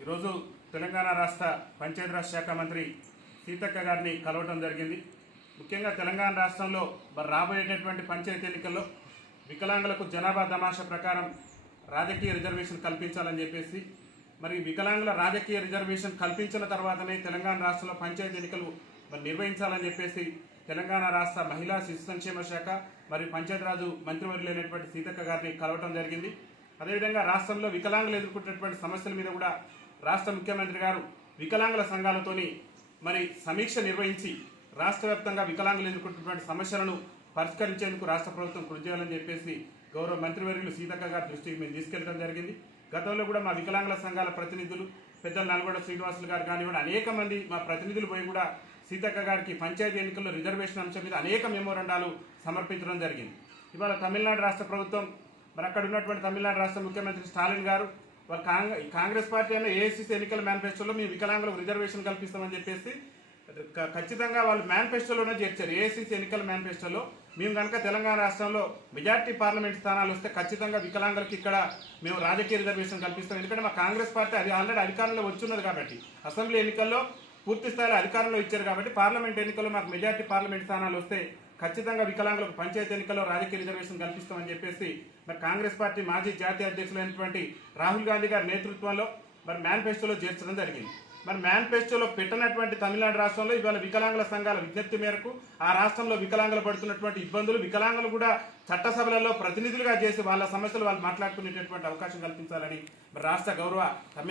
ఈరోజు తెలంగాణ రాష్ట్ర పంచాయతీరాజ్ శాఖ మంత్రి సీతక్క గారిని కలవటం జరిగింది. ముఖ్యంగా తెలంగాణ రాష్ట్రంలో రాబోయేటటువంటి పంచాయతీ ఎన్నికల్లో వికలాంగులకు జనాభా తమాషా ప్రకారం రాజకీయ రిజర్వేషన్ కల్పించాలని చెప్పేసి, మరి వికలాంగుల రాజకీయ రిజర్వేషన్ కల్పించిన తర్వాతనే తెలంగాణ రాష్ట్రంలో పంచాయతీ ఎన్నికలు నిర్వహించాలని చెప్పేసి తెలంగాణ రాష్ట్ర మహిళా శిశు సంక్షేమ శాఖ మరియు పంచాయతీరాజు మంత్రివర్యులైనటువంటి సీతక్క గారిని కలవటం జరిగింది. అదేవిధంగా రాష్ట్రంలో వికలాంగులు ఎదుర్కొంటున్నటువంటి సమస్యల మీద కూడా రాష్ట్ర ముఖ్యమంత్రి గారు వికలాంగుల సంఘాలతోని మరి సమీక్ష నిర్వహించి రాష్ట్ర వ్యాప్తంగా వికలాంగులు ఎదుర్కొంటున్నటువంటి సమస్యలను పరిష్కరించేందుకు రాష్ట్ర ప్రభుత్వం కృషి చేయాలని చెప్పేసి గౌరవ మంత్రివర్యులు సీతక్క గారి దృష్టికి మేము తీసుకెళ్లడం జరిగింది. గతంలో కూడా మా వికలాంగుల సంఘాల ప్రతినిధులు పెద్దలు నల్గొండ శ్రీనివాసులు గారు కానివ్వండి, అనేక మంది మా ప్రతినిధులు పోయి కూడా సీతక్క గారికి పంచాయతీ ఎన్నికల్లో రిజర్వేషన్ అంశం మీద అనేక మెమోరండాలు సమర్పించడం జరిగింది. ఇవాళ తమిళనాడు రాష్ట్ర ప్రభుత్వం, మరి అక్కడ ఉన్నటువంటి తమిళనాడు రాష్ట్ర ముఖ్యమంత్రి స్టాలిన్ గారు వాళ్ళు కాంగ్రెస్ పార్టీ అన్న ఏఐసీసీ ఎన్నికల మేనిఫెస్టోలో మేము వికలాంగులకు రిజర్వేషన్ కల్పిస్తామని చెప్పేసి ఖచ్చితంగా వాళ్ళు మేనిఫెస్టోలోనే చేర్చారు. ఏఐసీసీ ఎన్నికల మేనిఫెస్టోలో మేము కనుక తెలంగాణ రాష్ట్రంలో మెజార్టీ పార్లమెంట్ స్థానాలు వస్తే ఖచ్చితంగా వికలాంగులకు ఇక్కడ మేము రాజకీయ రిజర్వేషన్ కల్పిస్తాం. ఎందుకంటే మా కాంగ్రెస్ పార్టీ అది ఆల్రెడీ అధికారంలో వచ్చున్నది కాబట్టి, అసెంబ్లీ ఎన్నికల్లో పూర్తి స్థాయిలో అధికారంలో ఇచ్చారు కాబట్టి, పార్లమెంట్ ఎన్నికల్లో మాకు మెజార్టీ పార్లమెంట్ స్థానాలు వస్తే ఖచ్చితంగా వికలాంగులకు పంచాయతీ ఎన్నికల్లో రాజకీయ రిజర్వేషన్ కల్పిస్తామని చెప్పేసి మరి కాంగ్రెస్ పార్టీ మాజీ జాతీయ అధ్యక్షులైనటువంటి రాహుల్ గాంధీ గారి నేతృత్వంలో మరి మేనిఫెస్టోలో చేర్చడం జరిగింది. మరి మేనిఫెస్టోలో పెట్టినటువంటి తమిళనాడు రాష్ట్రంలో ఇవాళ వికలాంగుల సంఘాల విజ్ఞప్తి మేరకు ఆ రాష్ట్రంలో వికలాంగులు పడుతున్నటువంటి ఇబ్బందులు, వికలాంగులు కూడా చట్టసభలలో ప్రతినిధులుగా చేసి వాళ్ళ సమస్యలు వాళ్ళు మాట్లాడుకునేటటువంటి అవకాశం కల్పించాలని రాష్ట్ర గౌరవ